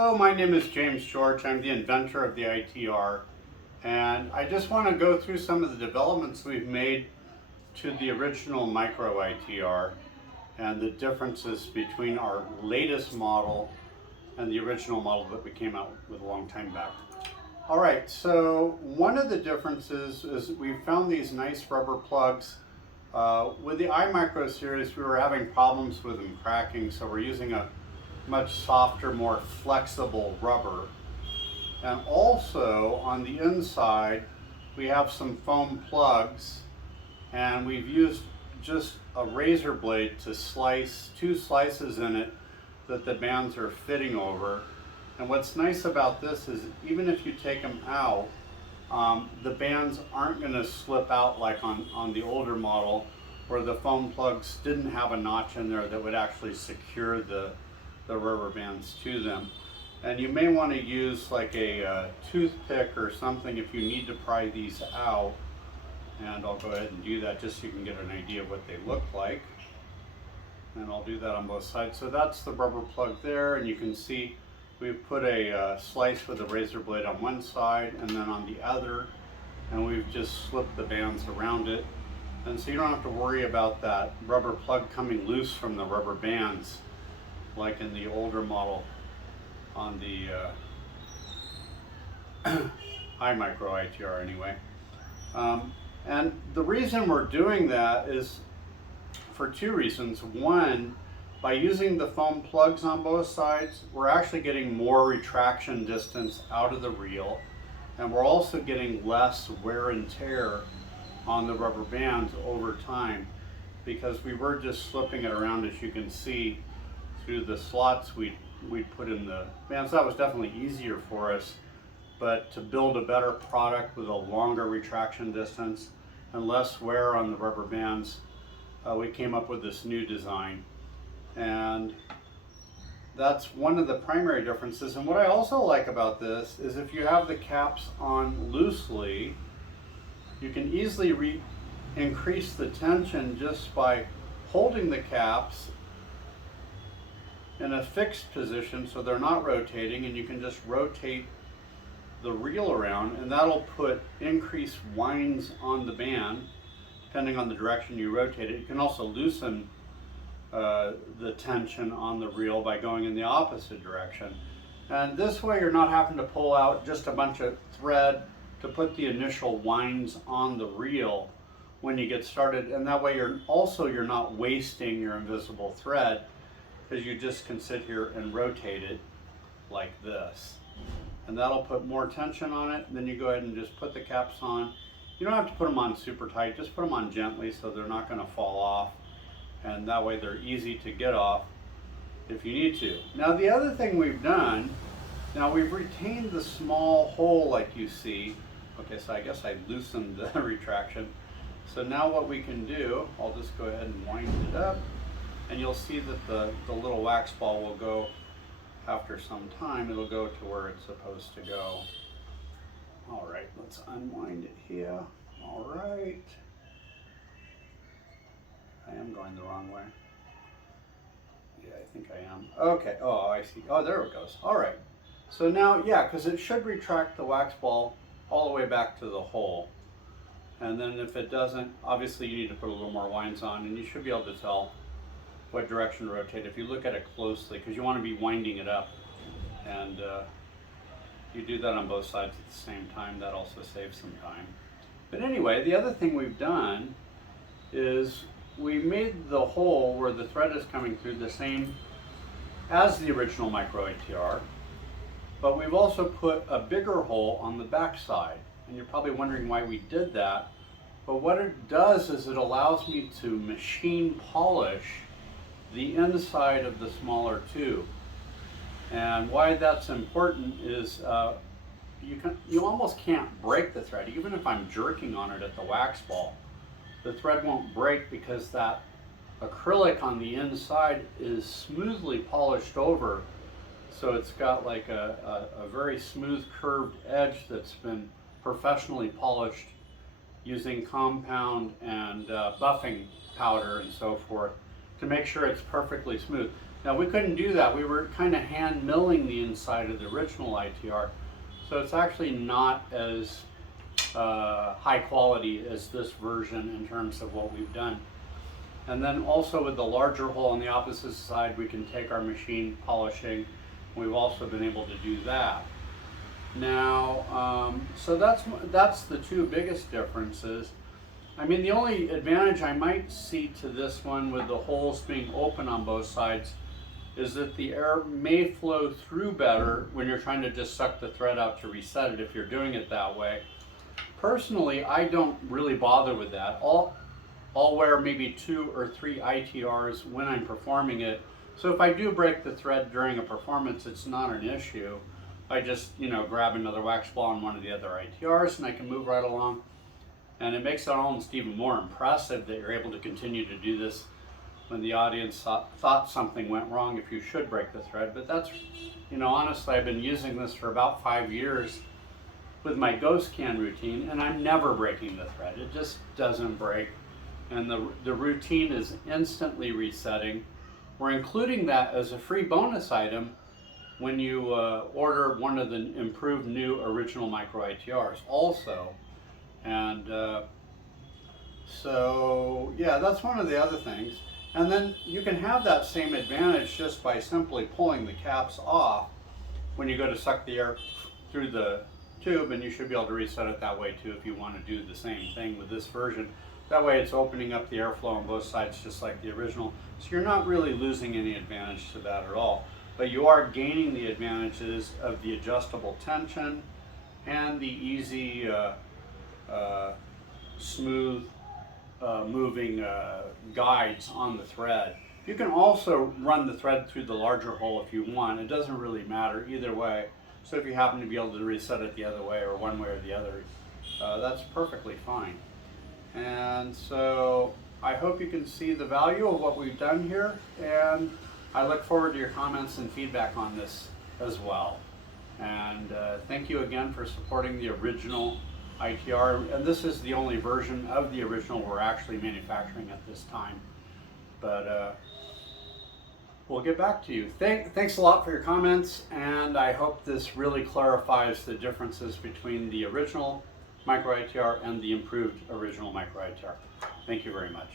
Hello, my name is James George. I'm the inventor of the ITR, and I just want to go through some of the developments we've made to the original Micro ITR and the differences between our latest model and the original model that we came out with a long time back. All right, so one of the differences is we found these nice rubber plugs. With the iMicro series, we were having problems with them cracking, so we're using a much softer, more flexible rubber. And also on the inside, we have some foam plugs, and we've used just a razor blade to slice two slices in it that the bands are fitting over. And what's nice about this is even if you take them out, the bands aren't going to slip out like on the older model where the foam plugs didn't have a notch in there that would actually secure the rubber bands to them. And you may want to use like a toothpick or something if you need to pry these out. And I'll go ahead and do that just so you can get an idea of what they look like. And I'll do that on both sides. So that's the rubber plug there, and you can see we've put a slice with a razor blade on one side and then on the other, and we've just slipped the bands around it. And so you don't have to worry about that rubber plug coming loose from the rubber bands like in the older model on the iMicro ITR anyway. And the reason we're doing that is for two reasons. One, by using the foam plugs on both sides, we're actually getting more retraction distance out of the reel, and we're also getting less wear and tear on the rubber bands over time, because we were just slipping it around, as you can see, through the slots we'd put in the bands. That was definitely easier for us, but to build a better product with a longer retraction distance and less wear on the rubber bands, we came up with this new design. And that's one of the primary differences. And what I also like about this is if you have the caps on loosely, you can easily increase the tension just by holding the caps in a fixed position so they're not rotating, and you can just rotate the reel around, and that'll put increased winds on the band depending on the direction you rotate it. You can also loosen the tension on the reel by going in the opposite direction. And this way you're not having to pull out just a bunch of thread to put the initial winds on the reel when you get started. And that way you're not wasting your invisible thread, because you just can sit here and rotate it like this. And that'll put more tension on it. And then you go ahead and just put the caps on. You don't have to put them on super tight, just put them on gently so they're not going to fall off. And that way they're easy to get off if you need to. Now the other thing we've done, now we've retained the small hole like you see. Okay, so I guess I loosened the retraction. So now what we can do, I'll just go ahead and wind it up, and you'll see that the little wax ball will go, after some time, it'll go to where it's supposed to go. All right, let's unwind it here. All right. I am going the wrong way. Yeah, I think I am. Okay, oh, I see. Oh, there it goes. All right. So now, yeah, because it should retract the wax ball all the way back to the hole. And then if it doesn't, obviously you need to put a little more winds on, and you should be able to tell what direction to rotate if you look at it closely, because you want to be winding it up. And you do that on both sides at the same time. That also saves some time. But anyway, the other thing we've done is we made the hole where the thread is coming through the same as the original Micro ITR, but we've also put a bigger hole on the back side. And you're probably wondering why we did that. But what it does is it allows me to machine polish the inside of the smaller tube. And why that's important is you almost can't break the thread. Even if I'm jerking on it at the wax ball, the thread won't break because that acrylic on the inside is smoothly polished over. So it's got like a very smooth curved edge that's been professionally polished using compound and buffing powder and so forth to make sure it's perfectly smooth. Now we couldn't do that. We were kind of hand milling the inside of the original ITR, so it's actually not as high quality as this version in terms of what we've done. And then also with the larger hole on the opposite side, we can take our machine polishing. We've also been able to do that. Now, so that's the two biggest differences. I mean, the only advantage I might see to this one with the holes being open on both sides is that the air may flow through better when you're trying to just suck the thread out to reset it if you're doing it that way. Personally, I don't really bother with that. I'll wear maybe 2 or 3 ITRs when I'm performing it. So if I do break the thread during a performance, it's not an issue. I just, grab another wax ball on one of the other ITRs and I can move right along. And it makes it almost even more impressive that you're able to continue to do this when the audience thought something went wrong if you should break the thread. But that's, honestly, I've been using this for about 5 years with my ghost can routine, and I'm never breaking the thread. It just doesn't break. And the routine is instantly resetting. We're including that as a free bonus item when you order one of the improved new original micro ITRs also. And so yeah, that's one of the other things. And then you can have that same advantage just by simply pulling the caps off when you go to suck the air through the tube, and you should be able to reset it that way too if you want to do the same thing with this version. That way it's opening up the airflow on both sides just like the original. So you're not really losing any advantage to that at all. But you are gaining the advantages of the adjustable tension and the easy, smooth moving guides on the thread. You can also run the thread through the larger hole if you want. It doesn't really matter either way. So if you happen to be able to reset it the other way or one way or the other, that's perfectly fine. And so I hope you can see the value of what we've done here, and I look forward to your comments and feedback on this as well. And thank you again for supporting the original ITR. And this is the only version of the original we're actually manufacturing at this time. But we'll get back to you. Thanks a lot for your comments, and I hope this really clarifies the differences between the original micro ITR and the improved original micro ITR. Thank you very much.